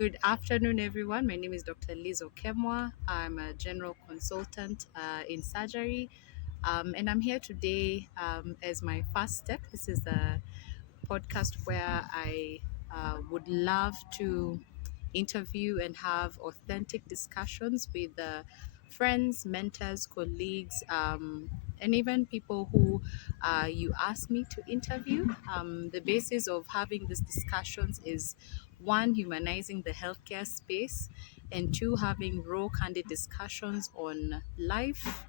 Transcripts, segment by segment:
Good afternoon, everyone. My name is Dr. Elizabeth. I'm a general consultant in surgery, and I'm here today as my first step. This is a podcast where I would love to interview and have authentic discussions with friends, mentors, colleagues, and even people who you ask me to interview. The basis of having these discussions is one, humanizing the healthcare space, and two, having raw, candid discussions on life,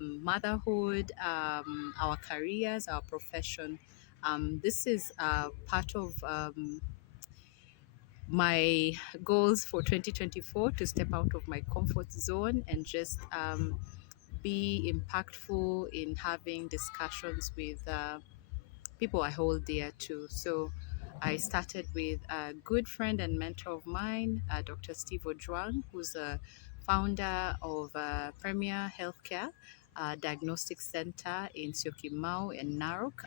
motherhood, our careers, our profession. This is part of my goals for 2024 to step out of my comfort zone and just be impactful in having discussions with people I hold dear to. So I started with a good friend and mentor of mine, Dr. Steve Ojwang, who's a founder of Premier Healthcare Diagnostics Sector in Syokimau and Narok.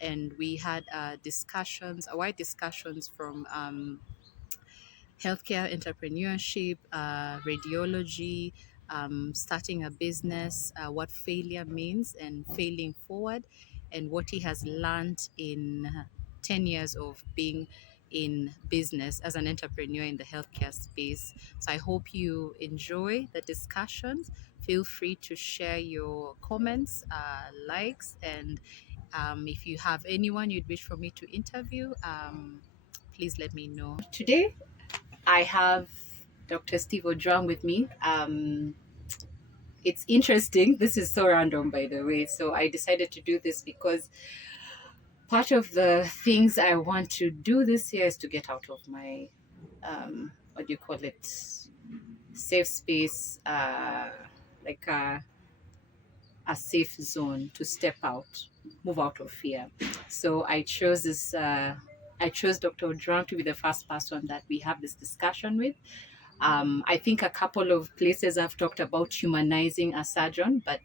And we had discussions, wide discussions from healthcare entrepreneurship, radiology, starting a business, what failure means and failing forward, and what he has learned in 10 years of being in business as an entrepreneur in the healthcare space. So I hope you enjoy the discussions. Feel free to share your comments, likes, and if you have anyone you'd wish for me to interview, please let me know. Today, I have Dr. Steve Ojwang with me. It's interesting. This is so random, by the way. So I decided to do this because part of the things I want to do this year is to get out of my, what do you call it, safe space, like a safe zone, to step out, move out of fear. So I chose this. I chose Dr. Ojwang to be the first person that we have this discussion with. I think a couple of places I've talked about humanizing a surgeon, but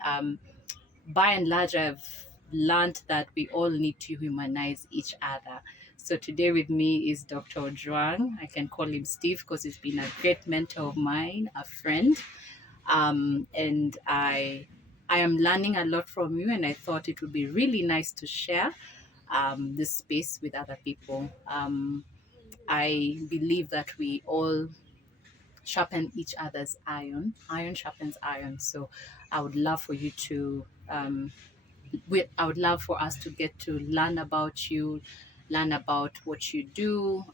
by and large, I've learned that we all need to humanize each other. So today with me is Dr. Ojwang. I can call him Steve because he's been a great mentor of mine, a friend. And I am learning a lot from you, and I thought it would be really nice to share this space with other people. I believe that we all sharpen each other's iron. Iron sharpens iron. So I would love for you to, I would love for us to get to learn about you, learn about what you do,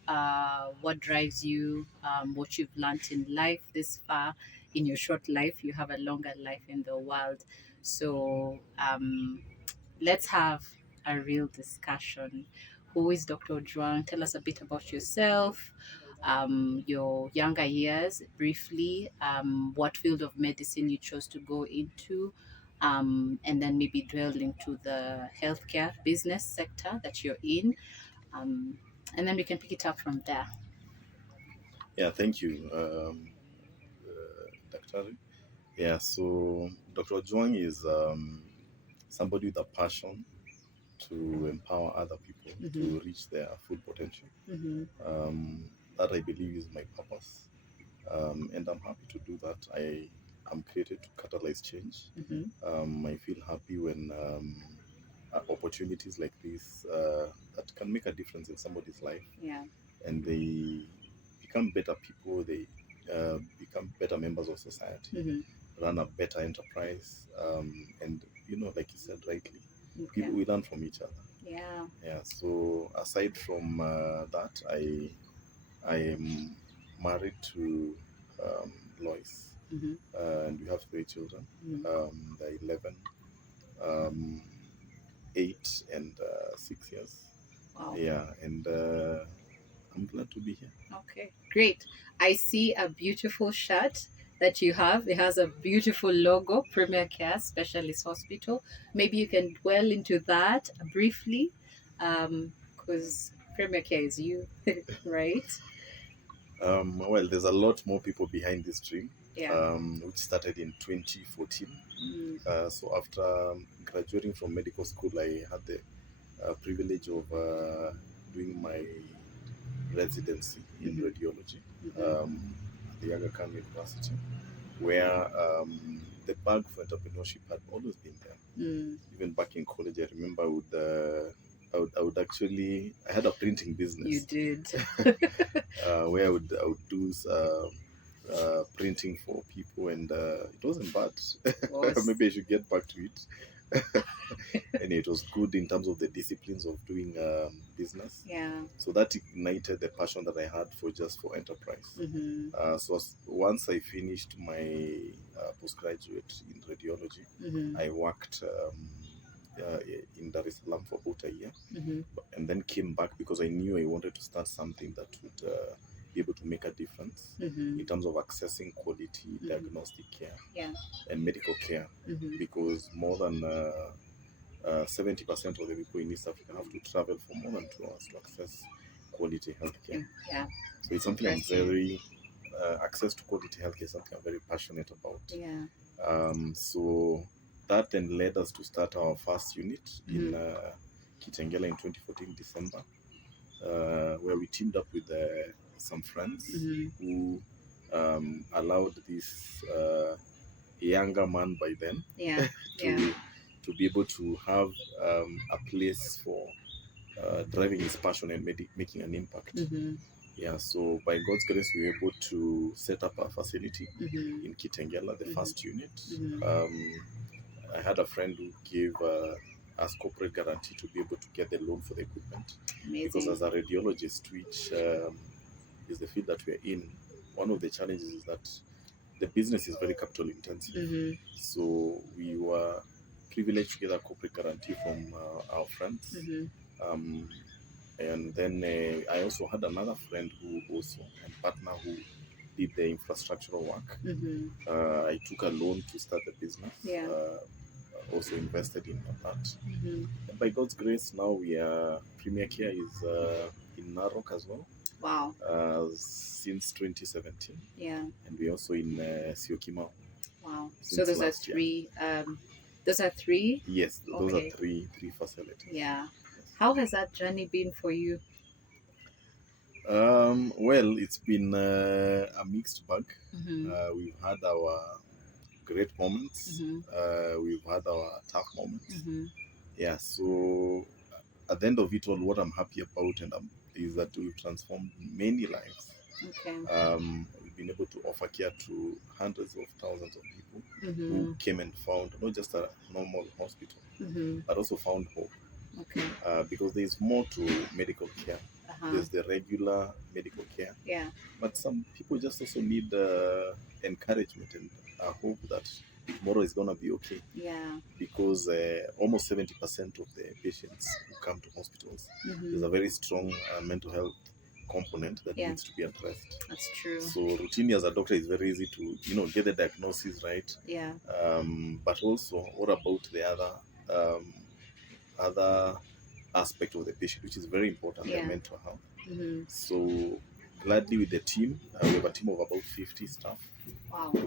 what drives you, what you've learned in life this far. In your short life, you have a longer life in the world. So let's have a real discussion. Who is Dr. Ojwang? Tell us a bit about yourself, your younger years, briefly, what field of medicine you chose to go into, and then maybe dwell into the healthcare business sector that you're in, and then we can pick it up from there. Yeah, thank you, Dr. Yeah, so Dr. Ojwang is somebody with a passion to empower other people to reach their full potential. That I believe is my purpose, and I'm happy to do that. I am created to catalyze change. I feel happy when opportunities like this that can make a difference in somebody's life, and they become better people, they become better members of society, run a better enterprise, and like you said rightly, people, we learn from each other. Yeah. So aside from that, I am married to Lois, and we have 3 children. They're 11, 8, and 6 years. Wow. Yeah, and I'm glad to be here. Okay, great. I see a beautiful shirt that you have. It has a beautiful logo, Premier Care Specialist Hospital. Maybe you can dwell into that briefly, because Premier Care is you, right? Well, there's a lot more people behind this dream, Yeah. which started in 2014. So after graduating from medical school, I had the privilege of doing my residency in radiology at the Aga Khan University, where the bug for entrepreneurship had always been there. Even back in college, I remember I would actually, I had a printing business. You did. Where I would do printing for people, and it wasn't bad. Maybe I should get back to it. And it was good in terms of the disciplines of doing business. Yeah. So that ignited the passion that I had for enterprise. So once I finished my postgraduate in radiology, I worked in Dar es Salaam for about a year, and then came back because I knew I wanted to start something that would be able to make a difference in terms of accessing quality diagnostic care and medical care, because more than 70% of the people in East Africa have to travel for more than 2 hours to access quality healthcare. Yeah. So it's something I'm very access to quality healthcare is something I'm very passionate about. Yeah. So that then led us to start our first unit in Kitengela in 2014 December, where we teamed up with some friends who allowed this younger man by then to be able to have a place for driving his passion and making an impact. Yeah, so by God's grace, we were able to set up a facility in Kitengela, the first unit. I had a friend who gave us corporate guarantee to be able to get the loan for the equipment. Amazing. Because as a radiologist, which is the field that we're in, one of the challenges is that the business is very capital intensive. So we were privileged to get a corporate guarantee from our friends. And then I also had another friend who also, and partner who did the infrastructural work. I took a loan to start the business. Also invested in that. And by God's grace, now we are, Premier Care is in Narok as well. Wow. Since 2017. Yeah. And we're also in Syokimau. Wow. So those are three. Those are three? Yes, those are three facilities. Yeah. Yes. How has that journey been for you? Well, it's been a mixed bag. We've had our great moments. We've had our tough moments. Yeah, so at the end of it all, what I'm happy about is that we've transformed many lives. We've been able to offer care to hundreds of thousands of people who came and found not just a normal hospital, but also found hope. Because there's more to medical care. There's the regular medical care. But some people just also need encouragement and a hope that tomorrow is going to be okay. Because almost 70% of the patients who come to hospitals, there's a very strong mental health component that needs to be addressed. That's true. So routinely as a doctor, it's very easy to get the diagnosis right. But also, what about the other aspect of the patient, which is very important, their mental health. So gladly with the team, we have a team of about 50 staff.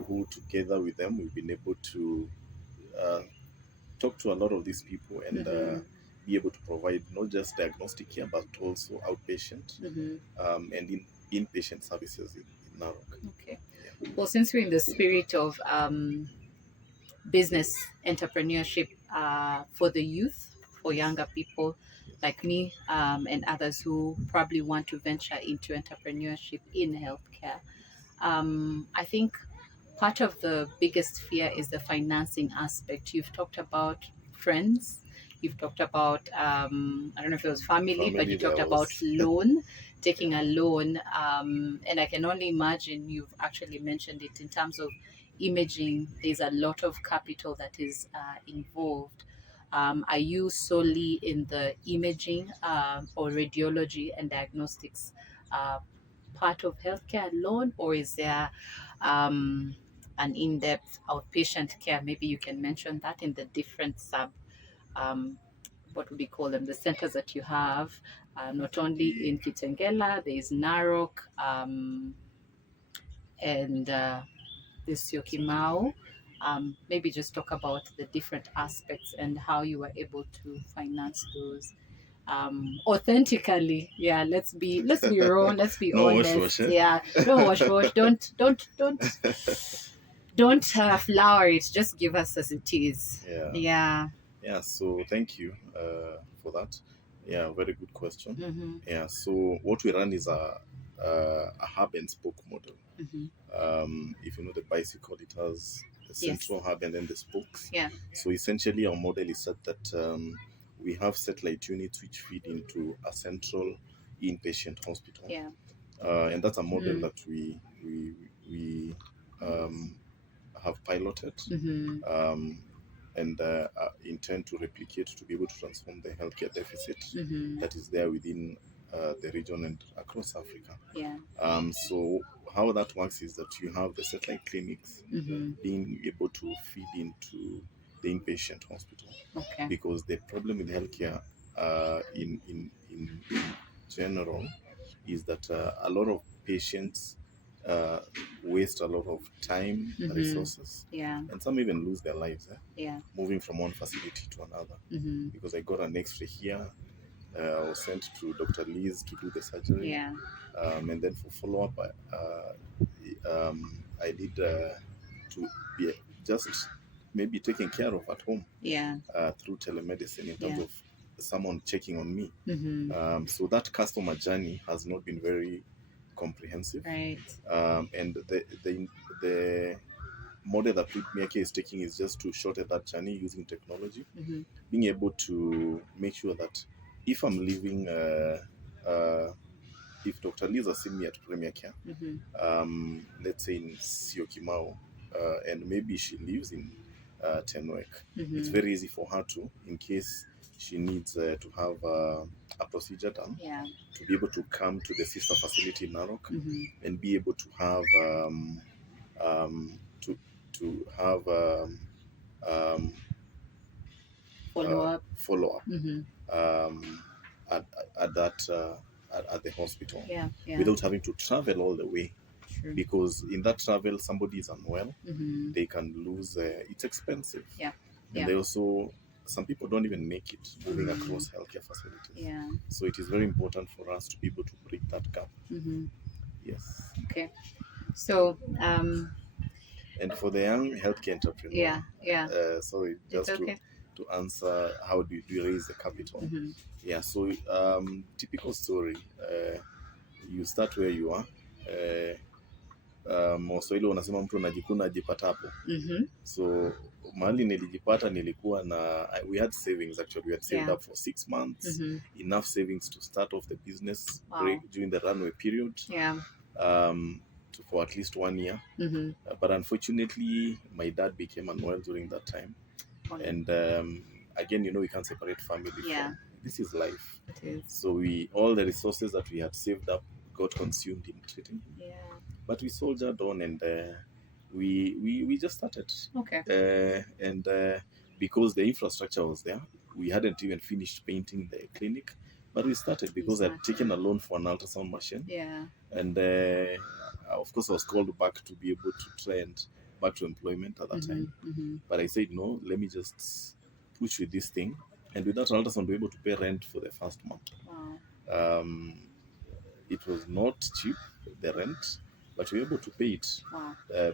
Who together with them we've been able to talk to a lot of these people and be able to provide not just diagnostic care but also outpatient and inpatient services in Narok. Well, since we're in the spirit of business entrepreneurship for the youth, for younger people like me and others who probably want to venture into entrepreneurship in healthcare, I think part of the biggest fear is the financing aspect. You've talked about friends, you've talked about, I don't know if it was family, but you talked about loan, taking a loan. And I can only imagine you've actually mentioned it in terms of imaging. There's a lot of capital that is involved. Are you solely in the imaging or radiology and diagnostics part of healthcare alone, or is there an in-depth outpatient care? Maybe you can mention that in the different what would we call them, the centers that you have, not only in Kitengela, there is Narok and the Syokimau. Maybe just talk about the different aspects and how you were able to finance those authentically. Yeah, let's be raw, let's be No honest. wash, eh? Yeah, don't wash. Don't flower it. Just give us as it is. Yeah, so thank you for that. Yeah, very good question. Mm-hmm. Yeah, so what we run is a hub and spoke model. Mm-hmm. If you know the bicycle, it has the central hub and then the spokes. Yeah. So essentially, our model is such that we have satellite units which feed into a central inpatient hospital. Yeah. And that's a model that we have piloted. Mm-hmm. And intend to replicate to be able to transform the healthcare deficit that is there within the region and across Africa. Yeah. So how that works is that you have the satellite clinics being able to feed into the inpatient hospital. Okay. Because the problem with healthcare in general is that a lot of patients waste a lot of time, resources, and some even lose their lives moving from one facility to another. Because I got an X-ray here, I was sent to Dr. Liz to do the surgery, and then for follow-up, I need to be just maybe taken care of at home through telemedicine in terms of someone checking on me. So that customer journey has not been very comprehensive, right? And the model that Medicare is taking is just to shorten that journey using technology, being able to make sure that if I'm leaving, if Dr. Liz has seen me at Premier Care, let's say in Syokimau, and maybe she lives in Tenwek, it's very easy for her to, in case she needs to have a procedure done, to be able to come to the sister facility in Narok and be able to have follow up at that at the hospital, without having to travel all the way. True. Because in that travel, somebody is unwell, they can lose. It's expensive, and they also, some people don't even make it moving across healthcare facilities. So it is very important for us to be able to bridge that gap. Yes. Okay. So and for the young healthcare entrepreneur, sorry, just to answer, how do you raise the capital? Yeah, so typical story, you start where you are. Waswahili wanasema mtu anajikuna ajipatapo. So mahali nilijipata nilikuwa na, we had savings actually, we had saved up for 6 months, enough savings to start off the business during the runway period, for at least 1 year. But unfortunately, my dad became unwell during that time. And again, you know, we can't separate family from, this is life. It is. So all the resources that we had saved up got consumed in treating him. But we soldiered on, and we just started. Okay. And because the infrastructure was there, we hadn't even finished painting the clinic, but we started because I'd taken a loan for an ultrasound machine. And of course, I was called back to be able to try and back to employment at that time. But I said, no, let me just push with this thing. And with that ultrasound, we were able to pay rent for the first month. It was not cheap, the rent, but we were able to pay it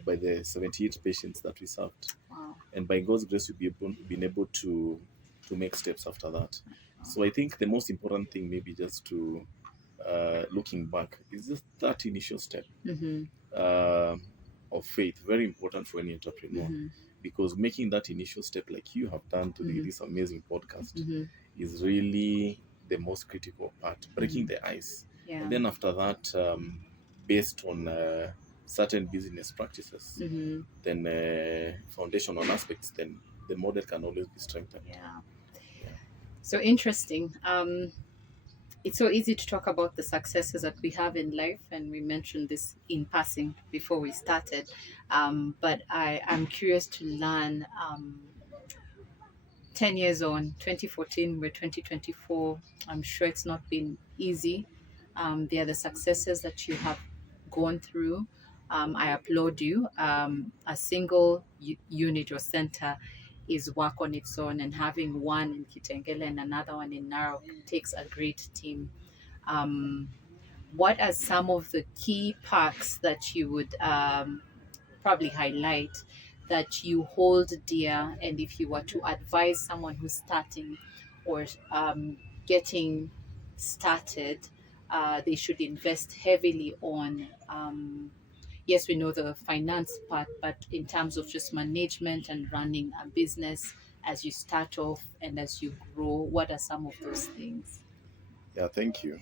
by the 78 patients that we served. And by God's grace, we've been able to make steps after that. So I think the most important thing, maybe just to, looking back, is just that initial step of faith, very important for any entrepreneur. Because making that initial step, like you have done today, this amazing podcast, is really the most critical part, breaking the ice. And then after that, based on certain business practices, then foundational aspects, then the model can always be strengthened. So interesting. It's so easy to talk about the successes that we have in life, and we mentioned this in passing before we started. But I'm curious to learn, 10 years on, 2014, we're 2024. I'm sure it's not been easy. They are the successes that you have gone through. I applaud you. A single unit or center is work on its own, and having one in Kitengela and another one in Narok takes a great team. What are some of the key perks that you would probably highlight that you hold dear, and if you were to advise someone who's starting or getting started, they should invest heavily on? Yes, we know the finance part, but in terms of just management and running a business as you start off and as you grow, what are some of those things? Yeah, thank you.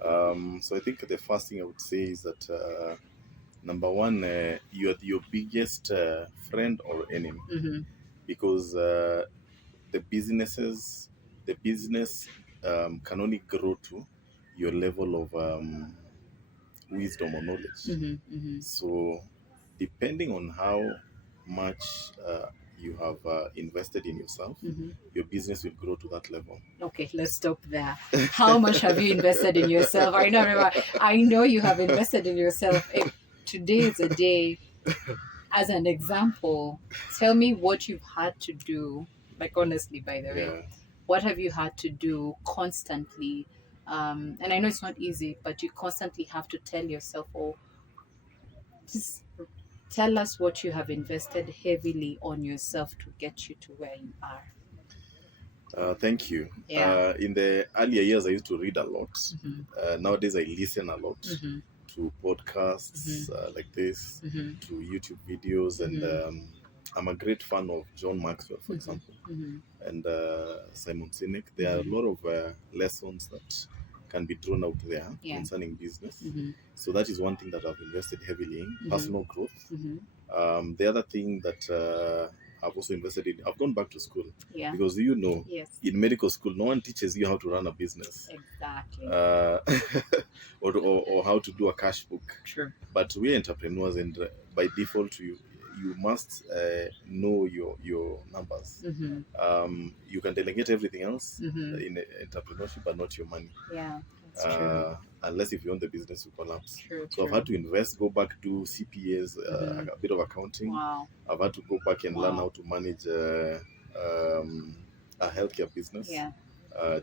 So I think the first thing I would say is that number one, you are your biggest friend or enemy, because the business can only grow to your level of wisdom or knowledge. So depending on how much you have invested in yourself, your business will grow to that level. Okay, let's stop there. How much have you invested in yourself? I know you have invested in yourself. Today is a day. As an example, tell me what you've had to do. Like, honestly, by the way, what have you had to do constantly? And I know it's not easy, but you constantly have to tell yourself, oh, just tell us what you have invested heavily on yourself to get you to where you are. Thank you. Yeah. In the earlier years, I used to read a lot. Nowadays, I listen a lot to podcasts like this, to YouTube videos, and I'm a great fan of John Maxwell, for example, and Simon Sinek. There are a lot of lessons that can be drawn out there concerning business. So that is one thing that I've invested heavily in, personal growth. The other thing that I've also invested in, I've gone back to school, because in medical school, no one teaches you how to run a business. Exactly. Or how to do a cash book. True. But we're entrepreneurs, and by default, you must know your numbers. You can delegate everything else in entrepreneurship, but not your money. Yeah, that's true. Unless if you want the business to collapse. True, so I've had to invest, go back, do CPAs, a bit of accounting. Wow. I've had to go back and learn how to manage a healthcare business. Yeah.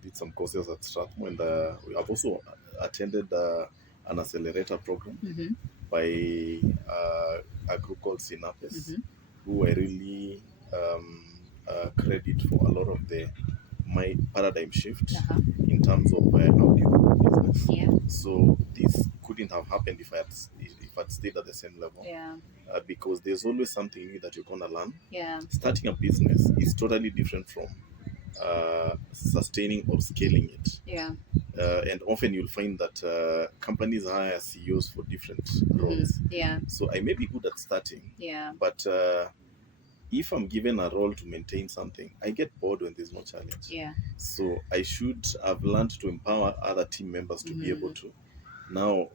Did some courses at Strathmore, and I've also attended an accelerator program by a group called Synapse, who I really credit for a lot of my paradigm shift in terms of how do you do business. Yeah. So this couldn't have happened if I'd stayed at the same level. Yeah. Because there's always something new that you're gonna learn. Yeah. Starting a business is totally different from sustaining or scaling it. Yeah. And often you'll find that companies hire CEOs for different roles. Yeah. So I may be good at starting. Yeah. But if I'm given a role to maintain something, I get bored when there's no challenge. Yeah. So I should have learned to empower other team members to be able to now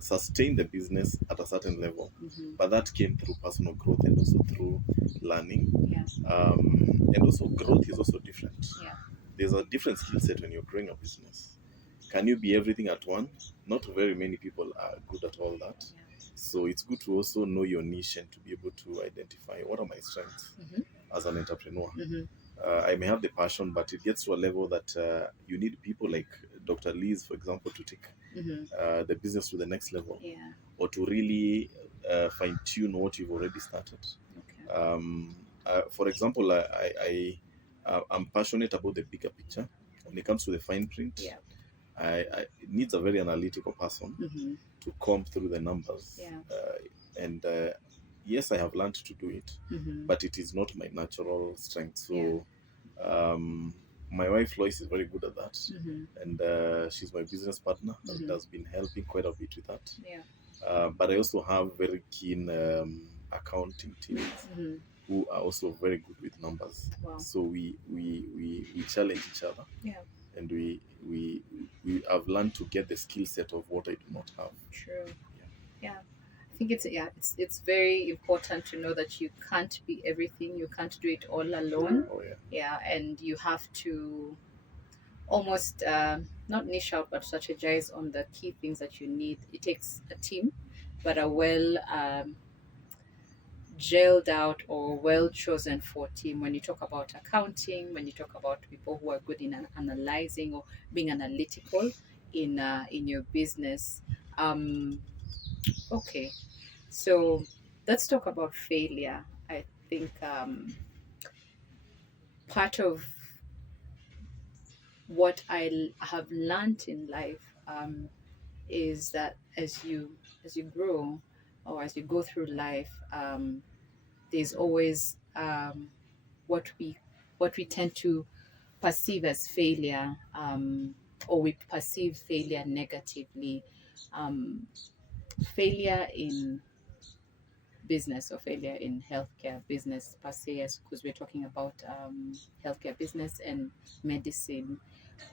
sustain the business at a certain level. But that came through personal growth and also through learning. Yeah. And also growth is also different. Yeah. There's a different skill set when you're growing a business. Can you be everything at once? Not very many people are good at all that. So it's good to also know your niche and to be able to identify what are my strengths as an entrepreneur. I may have the passion, but it gets to a level that you need people like Dr. Liz, for example, to take the business to the next level, or to really fine-tune what you've already started. Okay. For example, I'm passionate about the bigger picture. When it comes to the fine print, it needs a very analytical person to comb through the numbers. And yes, I have learned to do it, but it is not my natural strength. So my wife Lois is very good at that, and she's my business partner and has been helping quite a bit with that. But I also have very keen accounting teams who are also very good with numbers. So we challenge each other, and we have learned to get the skill set of what I do not have. True. Yeah. I think it's very important to know that you can't be everything. You can't do it all alone. And you have to almost not niche out, but strategize on the key things that you need. It takes a team, but a well gelled out or well chosen for team. When you talk about accounting, when you talk about people who are good in analyzing or being analytical in your business. Okay, so let's talk about failure. I think part of what I have learned in life is that as you grow or as you go through life, there's always what we tend to perceive as failure, or we perceive failure negatively. Um, Failure in business or failure in healthcare business per se, because we're talking about healthcare business and medicine.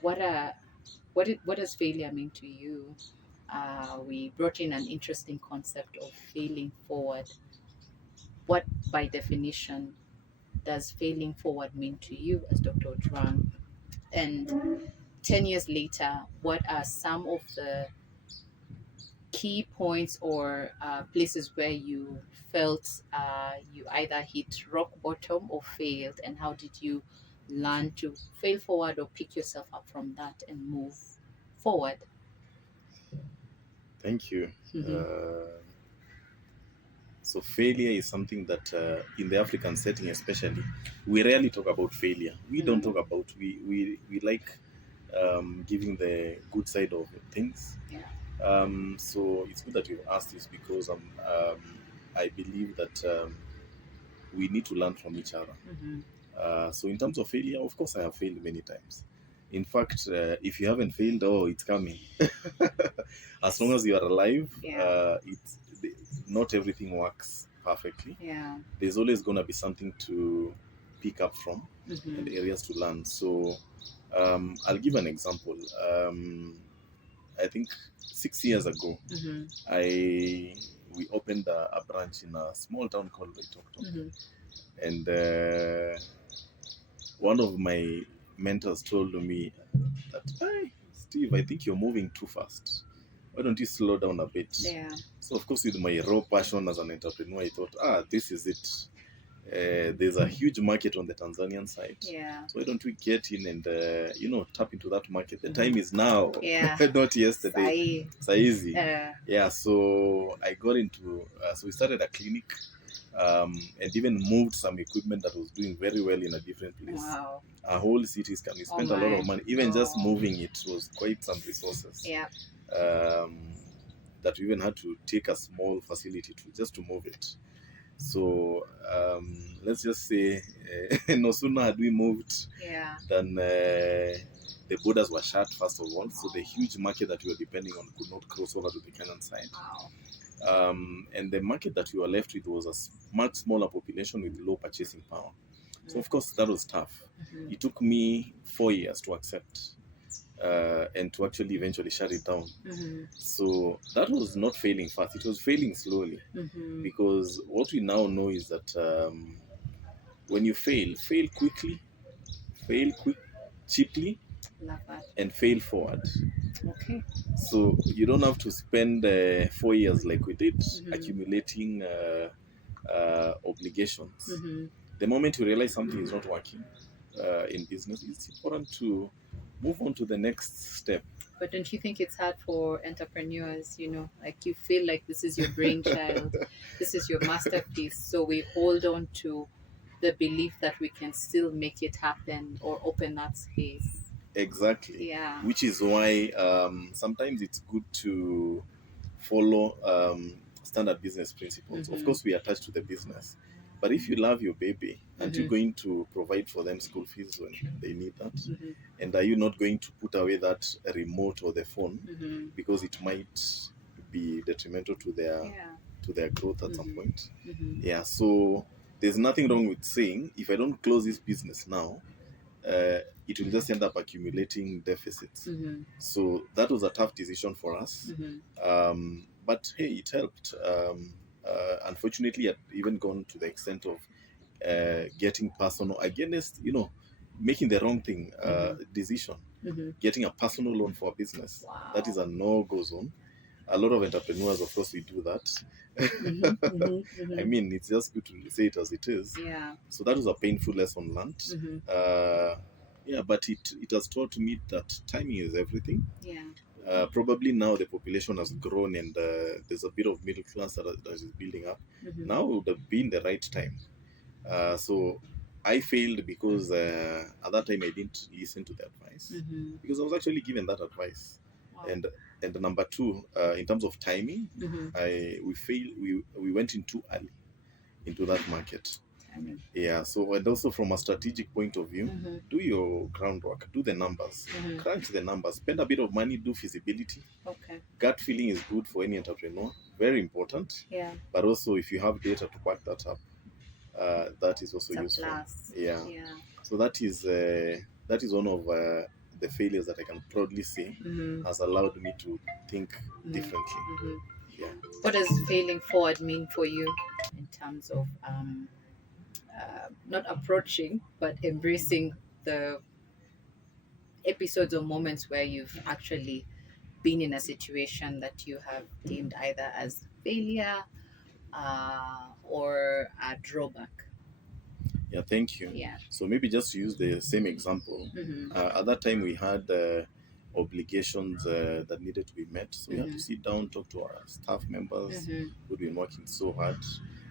What does failure mean to you? We brought in an interesting concept of failing forward. What, by definition, does failing forward mean to you as Dr. Ojwang? And 10 years later, what are some of the key points or places where you felt you either hit rock bottom or failed, and how did you learn to fail forward or pick yourself up from that and move forward? Thank you. Mm-hmm. So failure is something that in the African setting especially, we rarely talk about failure. We don't talk about, we like giving the good side of things. Yeah. So it's good that you've asked this, because I believe that we need to learn from each other. Mm-hmm. So in terms of failure, of course I have failed many times. In fact, if you haven't failed, it's coming. As long as you are alive, Yeah. not everything works perfectly. Yeah. There's always going to be something to pick up from, Mm-hmm. and areas to learn. So I'll give an example. I think 6 years ago, Mm-hmm. we opened a branch in a small town called Loitoktok. Mm-hmm. And one of my mentors told me that, "Hey, Steve, I think you're moving too fast. Why don't you slow down a bit?" Yeah. So of course, with my raw passion as an entrepreneur, I thought, this is it. There's a huge market on the Tanzanian side. Yeah. So why don't we get in and tap into that market? The time is now. Yeah. Not yesterday. Saizi. Yeah. So I got into. So we started a clinic. And even moved some equipment that was doing very well in a different place. Wow. A whole city scan. We spent a lot of money. Even just moving it was quite some resources. Yeah. That we even had to take a small facility just to move it. So let's just say no sooner had we moved than the borders were shut, first of all. So the huge market that we were depending on could not cross over to the Kenyan side. Wow. And the market that we were left with was a much smaller population with low purchasing power. So of course that was tough. Mm-hmm. It took me 4 years to accept and to actually eventually shut it down. Mm-hmm. So that was not failing fast, it was failing slowly. Mm-hmm. Because what we now know is that when you fail quickly, cheaply, and fail forward. Okay. So you don't have to spend 4 years like we did, mm-hmm. accumulating obligations. Mm-hmm. The moment you realize something is not working in business, it's important to move on to the next step. But don't you think it's hard for entrepreneurs, like you feel like this is your brainchild, this is your masterpiece, so we hold on to the belief that we can still make it happen or open that space? Exactly. Yeah. Which is why sometimes it's good to follow standard business principles. Mm-hmm. Of course, we are attached to the business. But if you love your baby and mm-hmm. you're going to provide for them school fees when they need that, mm-hmm. and are you not going to put away that remote or the phone mm-hmm. because it might be detrimental to their growth at mm-hmm. some point? Mm-hmm. Yeah, so there's nothing wrong with saying, if I don't close this business now, it will just end up accumulating deficits. Mm-hmm. So that was a tough decision for us. Mm-hmm. But hey, it helped. Unfortunately, I'd even gone to the extent of getting personal against, making the wrong thing decision, mm-hmm. getting a personal loan for a business. Wow. That is a no-go zone. a lot of entrepreneurs, of course, we do that. I mean, it's just good to say it as it is. Yeah. So that was a painful lesson learned. Yeah, but it has taught me that timing is everything. Yeah. Probably now the population has grown and there's a bit of middle class that is building up. Now would have been the right time. So I failed because at that time I didn't listen to the advice, because I was actually given that advice. Wow. And number two, in terms of timing, we went in too early into that market. Yeah, so and also from a strategic point of view, do your groundwork, do the numbers, crunch the numbers, spend a bit of money, do feasibility. Okay. Gut feeling is good for any entrepreneur, very important. Yeah. But also if you have data to back that up, that is also useful. Yeah. So that is one of the failures that I can proudly say has allowed me to think differently. Yeah. What does failing forward mean for you in terms of not approaching but embracing the episodes or moments where you've actually been in a situation that you have deemed either as failure or a drawback? Yeah, thank you. Yeah. So maybe just to use the same example, at that time we had obligations that needed to be met. So we had to sit down, talk to our staff members who'd been working so hard.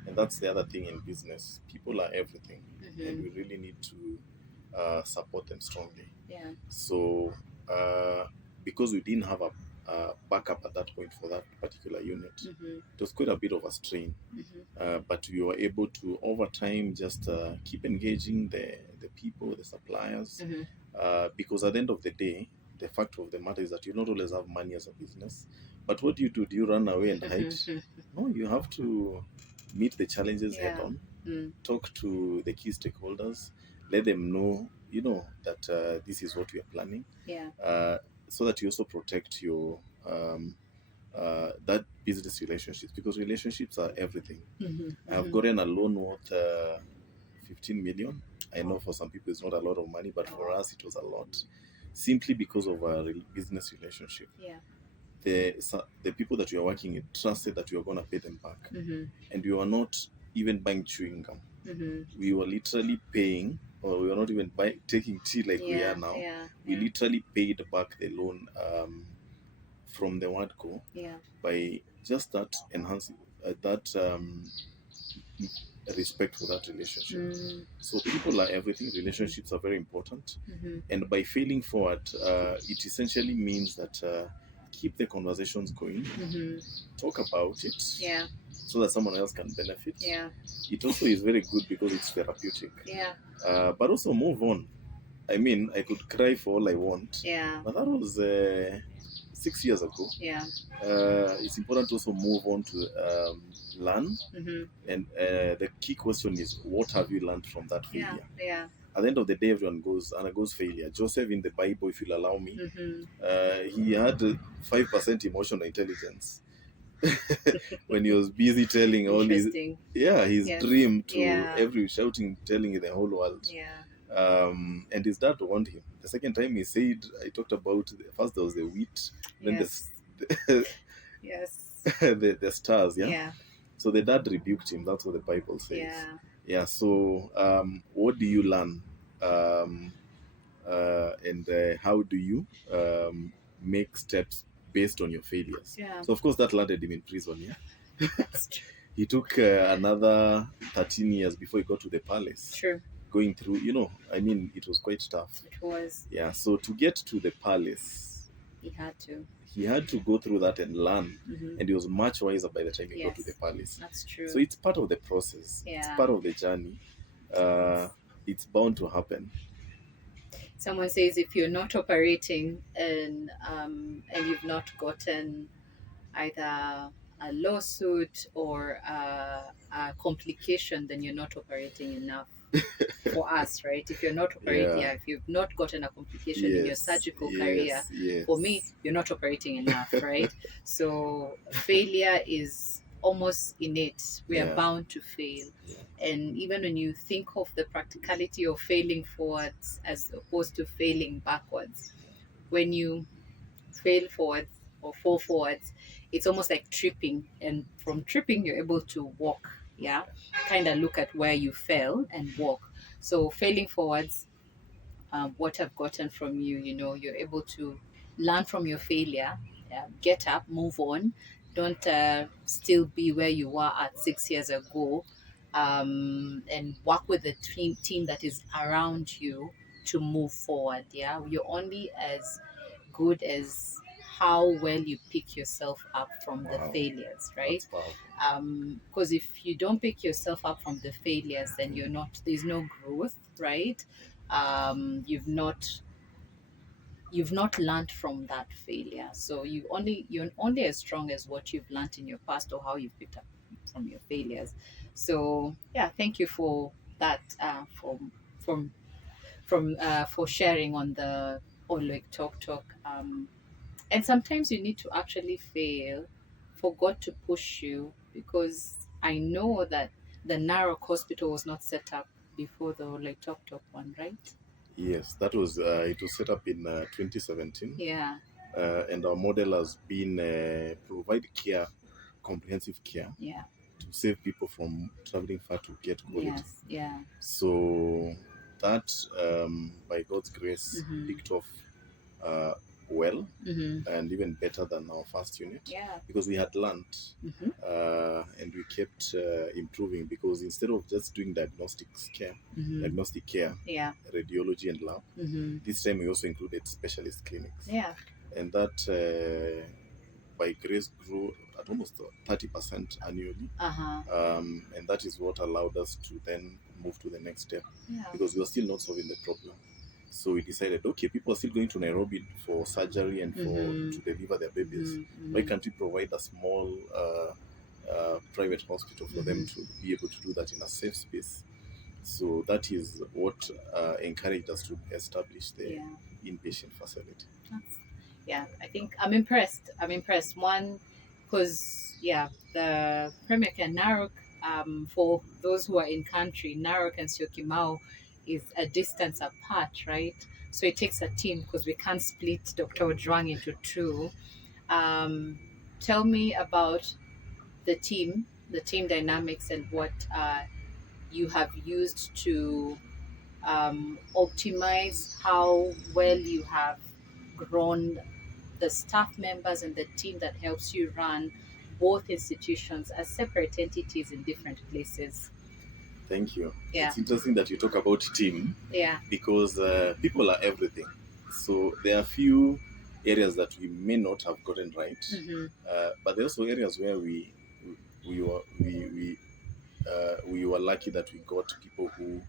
And that's the other thing in business. People are everything, and we really need to support them strongly. Yeah. So because we didn't have a backup at that point for that particular unit, it was quite a bit of a strain. But we were able to, over time, just keep engaging the people, the suppliers, because at the end of the day, the fact of the matter is that you not always have money as a business. But what do you do? Do you run away and hide? No, you have to meet the challenges head on, talk to the key stakeholders, let them know, that this is what we are planning, so that you also protect your that business relationships, because relationships are everything. I have gotten a loan worth 15 million. I know for some people it's not a lot of money, but for us it was a lot, simply because of our business relationship. The people that you are working with trusted that you are going to pay them back, and you are not even buying chewing gum. We were literally paying, or we were not even taking tea like we are now. We literally paid back the loan from the word go by just that enhancing that respect for that relationship. So people are everything. Relationships are very important, and by failing forward, it essentially means that keep the conversations going, talk about it, so that someone else can benefit. It also is very good because it's therapeutic. But also move on. I mean, I could cry for all I want, but that was 6 years ago. It's important to also move on to learn, and the key question is, what have you learned from that failure? At the end of the day, everyone undergoes failure. Joseph in the Bible, if you'll allow me, he had 5% emotional intelligence when he was busy telling all his dream to telling the whole world. And his dad warned him. The second time he said, I talked about, first there was the wheat, then the stars. So the dad rebuked him. That's what the Bible says. So what do you learn, and how do you make steps based on your failures? So of course that landed him in prison. He took another 13 years before he got to the palace. Going through, I mean, it was quite tough. It was. So to get to the palace, he had to go through that and learn, and he was much wiser by the time he got to the palace. That's true. So it's part of the process. It's part of the journey. It's bound to happen. Someone says if you're not operating and you've not gotten either a lawsuit or a complication, then you're not operating enough. For us, right? If you're not operating, if you've not gotten a complication in your surgical career, for me, you're not operating enough, right? So failure is almost innate. We are bound to fail. And even when you think of the practicality of failing forwards as opposed to failing backwards, when you fail forwards, or fall forwards, it's almost like tripping. And from tripping, you're able to walk. Yeah. Kind of look at where you fell and walk. So failing forwards, what I've gotten from you, you're able to learn from your failure, get up, move on. Don't still be where you were at 6 years ago, and work with the team that is around you to move forward. Yeah, you're only as good as how well you pick yourself up from the failures, right? Because if you don't pick yourself up from the failures, then there's no growth, right? You've not learned from that failure. So you're only as strong as what you've learned in your past or how you've picked up from your failures. So yeah, thank you for that, for sharing on the Oleg Talk. And sometimes you need to actually fail for God to push you, because I know that the Narok hospital was not set up before the Oleg Talk one, right? Yes, that was it was set up in 2017. Yeah. And our model has been provide care, comprehensive care, Yeah. to save people from traveling far to get quality. Yes. Yeah. So that, by God's grace, picked off well, and even better than our first unit. Yeah. Because we had learned, and we kept improving, because instead of just doing diagnostic care, Yeah. radiology and lab, this time we also included specialist clinics. Yeah. And that, by grace, grew at almost 30% annually. And that is what allowed us to then move to the next step, because we were still not solving the problem. So we decided, okay, people are still going to Nairobi for surgery and to deliver their babies. Why can't we provide a small private hospital for them to be able to do that in a safe space? So that is what encouraged us to establish the inpatient facility. I think I'm impressed. One, because the Premier Care Narok, for those who are in country, Narok and Syokimau is a distance apart, right? So it takes a team, because we can't split Dr. Ojwang into two. Tell me about the team dynamics, and what you have used to optimize how well you have grown the staff members and the team that helps you run both institutions as separate entities in different places. Thank you. Yeah. It's interesting that you talk about team. Yeah. Because people are everything. So there are few areas that we may not have gotten right, but there are also areas where we were lucky that we got people who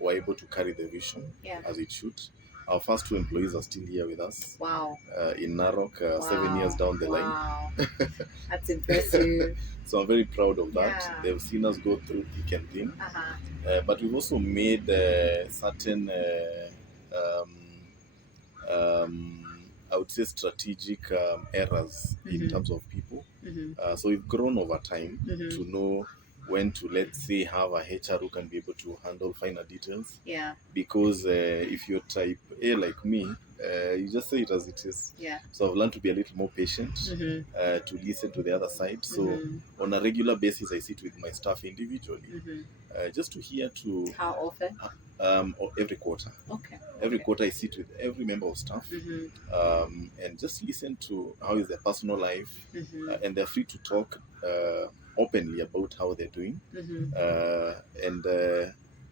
were able to carry the vision as it should. Our first 2 employees are still here with us. Wow. In Narok, 7 years down the line. That's impressive. So I'm very proud of that. Yeah. They've seen us go through thick and thin. But we've also made certain, I would say, strategic errors in terms of people. So we've grown over time to know when to, let's say, have a HR who can be able to handle finer details. Yeah. Because if you're type A like me, you just say it as it is. Yeah. So I've learned to be a little more patient, to listen to the other side. So on a regular basis, I sit with my staff individually, just to hear to... How often? Every quarter. Okay. Every quarter I sit with every member of staff, and just listen to how is their personal life, and they're free to talk openly about how they're doing, and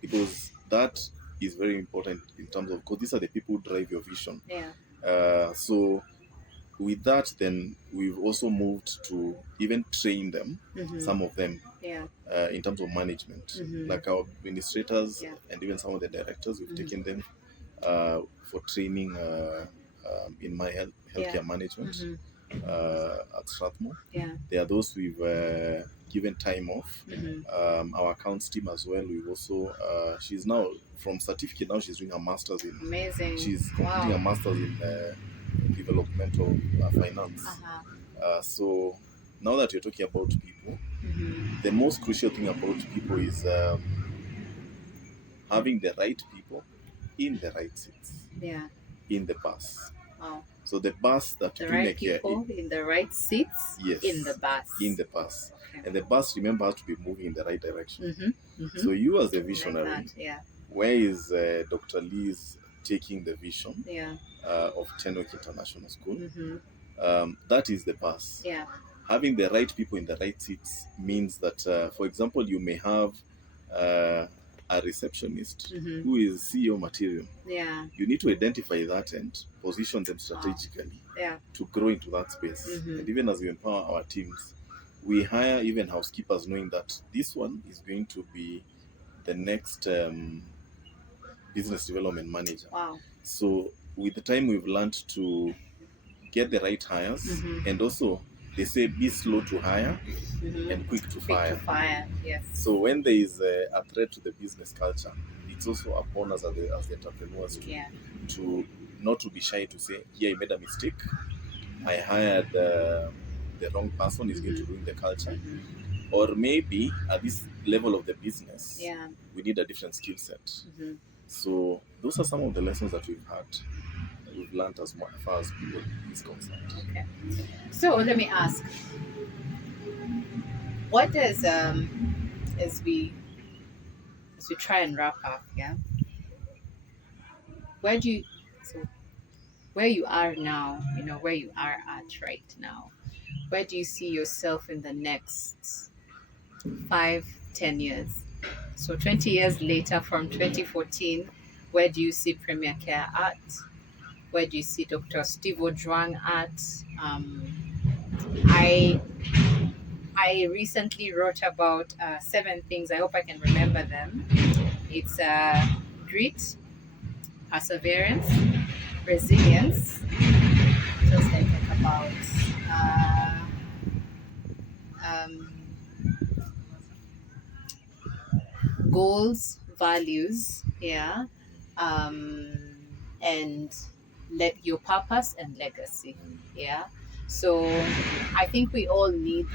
because that is very important in terms of, because these are the people who drive your vision. Yeah. So with that, then we've also moved to even train them, some of them, in terms of management, like our administrators and even some of the directors. We've taken them for training in my healthcare management at Strathmore. There are those we've given time off. Our accounts team as well. We've also she's now from certificate, now she's doing a master's in... Amazing. She's completing a master's in developmental finance. So now that you're talking about people, the most crucial thing about people is having the right people in the right seats, in the bus. So the bus that the right people in the right seats, yes, in the bus. In the bus. Okay. And the bus, remember, has to be moving in the right direction. Mm-hmm. Mm-hmm. So you as the visionary, like that, yeah. Where is Dr. Liz taking the vision of Tenok International School? Mm-hmm. That is the bus. Yeah. Having the right people in the right seats means that, for example, you may have a receptionist who is CEO material. Yeah. You need to identify that and position them strategically to grow into that space. And even as we empower our teams, we hire even housekeepers knowing that this one is going to be the next business development manager. Wow. So with the time, we've learned to get the right hires, and also they say be slow to hire and quick to fire. Yes. So when there is a threat to the business culture, it's also upon us as the entrepreneurs to not to be shy to say, yeah, I made a mistake. I hired the wrong person, is going to ruin the culture. Or maybe at this level of the business, we need a different skill set. So those are some of the lessons that we've learned as far as people is concerned. Okay. So let me ask, what does as we try and wrap up, where you are now, where you are at right now, where do you see yourself in the next 5-10 years? So 20 years later, from 2014, where do you see Premier Care at? Where do you see Dr. Steve Ojwang at? I recently wrote about 7 things. I hope I can remember them. It's grit, perseverance, resilience. Just I talk about goals, values, and your purpose and legacy. So I think we all need,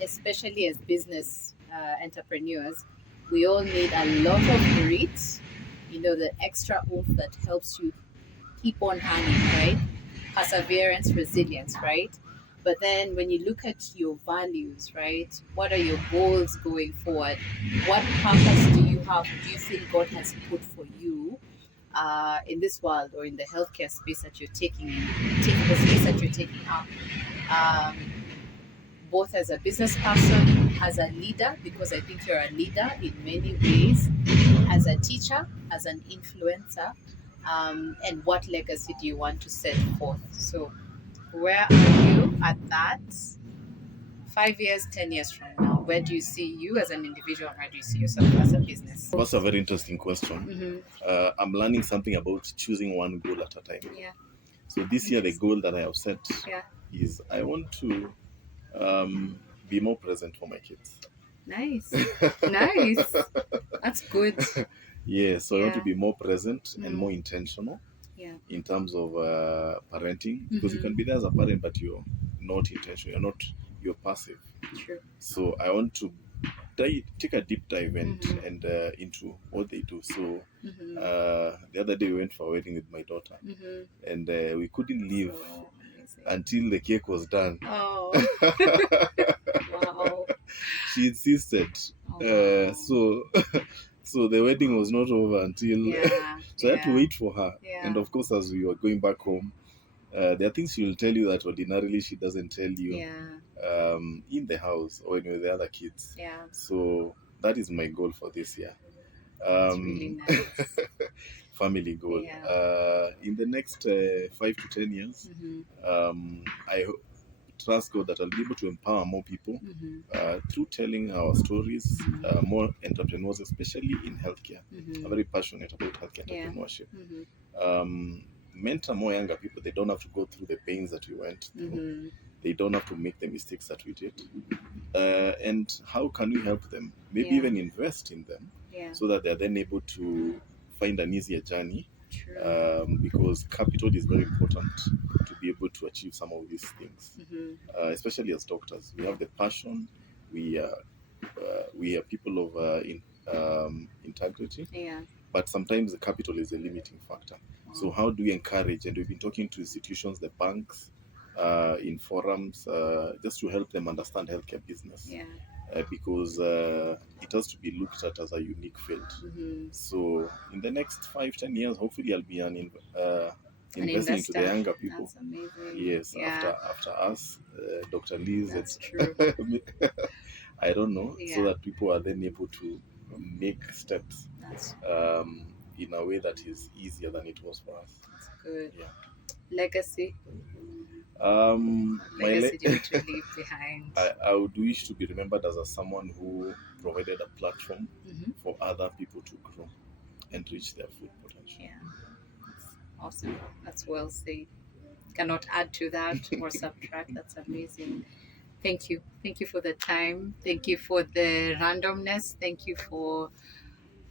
especially as business entrepreneurs, we all need a lot of grit, the extra oomph that helps you keep on hanging, right? Perseverance, resilience, right? But then when you look at your values, right? What are your goals going forward? What purpose do you have? Do you feel God has put for you in this world, or in the healthcare space that you're taking the space that you're taking up? Both as a business person, as a leader, because I think you're a leader in many ways, as a teacher, as an influencer, and what legacy do you want to set forth? So where are you at that? 5 years, 10 years from now, where do you see you as an individual, and where do you see yourself as a business? That's a very interesting question. I'm learning something about choosing one goal at a time. So this year, the goal that I have set is I want to be more present for my kids. Nice. Nice. That's good. So I want to be more present and more intentional in terms of parenting, because you can be there as a parent, but you're not intentional, you're passive. True. So I want to take a deep dive into what they do. So the other day we went for a wedding with my daughter, and we couldn't leave until the cake was done. Oh. Wow. She insisted. So the wedding was not over until so I had to wait for her. And of course, as we were going back home, there are things she will tell you that ordinarily she doesn't tell you in the house or with the other kids. So that is my goal for this year. That's really nice. Family goal. In the next 5 to 10 years, I trust God that I'll be able to empower more people through telling our stories, more entrepreneurs, especially in healthcare. I'm very passionate about healthcare entrepreneurship. Mentor more younger people. They don't have to go through the pains that we went through. They don't have to make the mistakes that we did. And how can we help them? Maybe even invest in them so that they're then able to find an easier journey. Because capital is very important to be able to achieve some of these things. Especially as doctors, we have the passion. We are people of integrity. But sometimes the capital is a limiting factor. So how do we encourage? And we've been talking to institutions, the banks, in forums, just to help them understand healthcare business. Yeah. Because it has to be looked at as a unique field. So in the next 5-10 years, hopefully I'll be investing into the younger people. That's amazing. Yes, yeah. after us, Dr. Liz. That's true. I don't know, so that people are then able to make steps in a way that is easier than it was for us. That's good. Yeah. Legacy. Legacy you need to leave behind. I would wish to be remembered as someone who provided a platform for other people to grow and reach their full potential. Yeah, that's awesome. That's well said. Cannot add to that or subtract. That's amazing. Thank you. Thank you for the time. Thank you for the randomness. Thank you for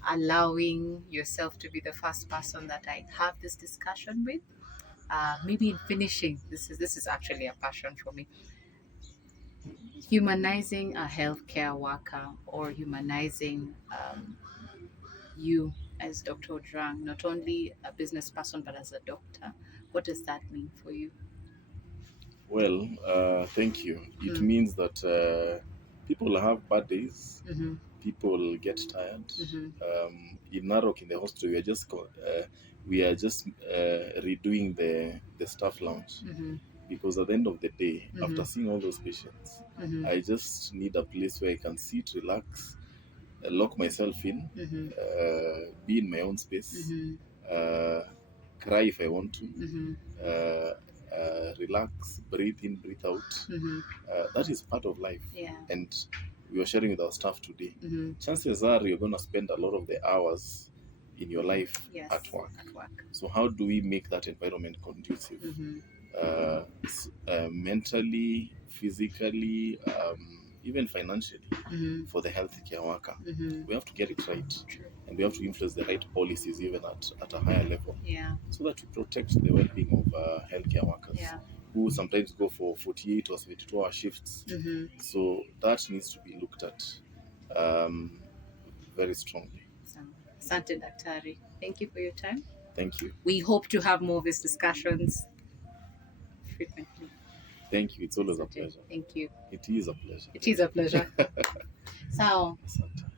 allowing yourself to be the first person that I have this discussion with. Maybe in finishing, this is actually a passion for me. Humanizing a healthcare worker, or humanizing you as Dr. Ojwang, not only a business person but as a doctor. What does that mean for you? Well, thank you. It means that people have bad days. People get tired. In Narok, in the hospital, we are just redoing the staff lounge, because at the end of the day, after seeing all those patients, I just need a place where I can sit, relax, lock myself in, be in my own space, cry if I want to, relax, breathe in, breathe out. That is part of life. Yeah. And we were sharing with our staff today. Chances are you're going to spend a lot of the hours in your life at work. So how do we make that environment conducive? Mentally, physically, even financially, for the healthcare worker. We have to get it right. True. And we have to influence the right policies even at a higher level. Yeah. So that we protect the well-being of healthcare workers. Yeah. Who sometimes go for 48 or 72-hour shifts. So that needs to be looked at very strongly. Asante Daktari. Thank you for your time. Thank you. We hope to have more of these discussions frequently. Thank you. It's always a pleasure. Thank you. It is a pleasure. It is a pleasure. So. Asante.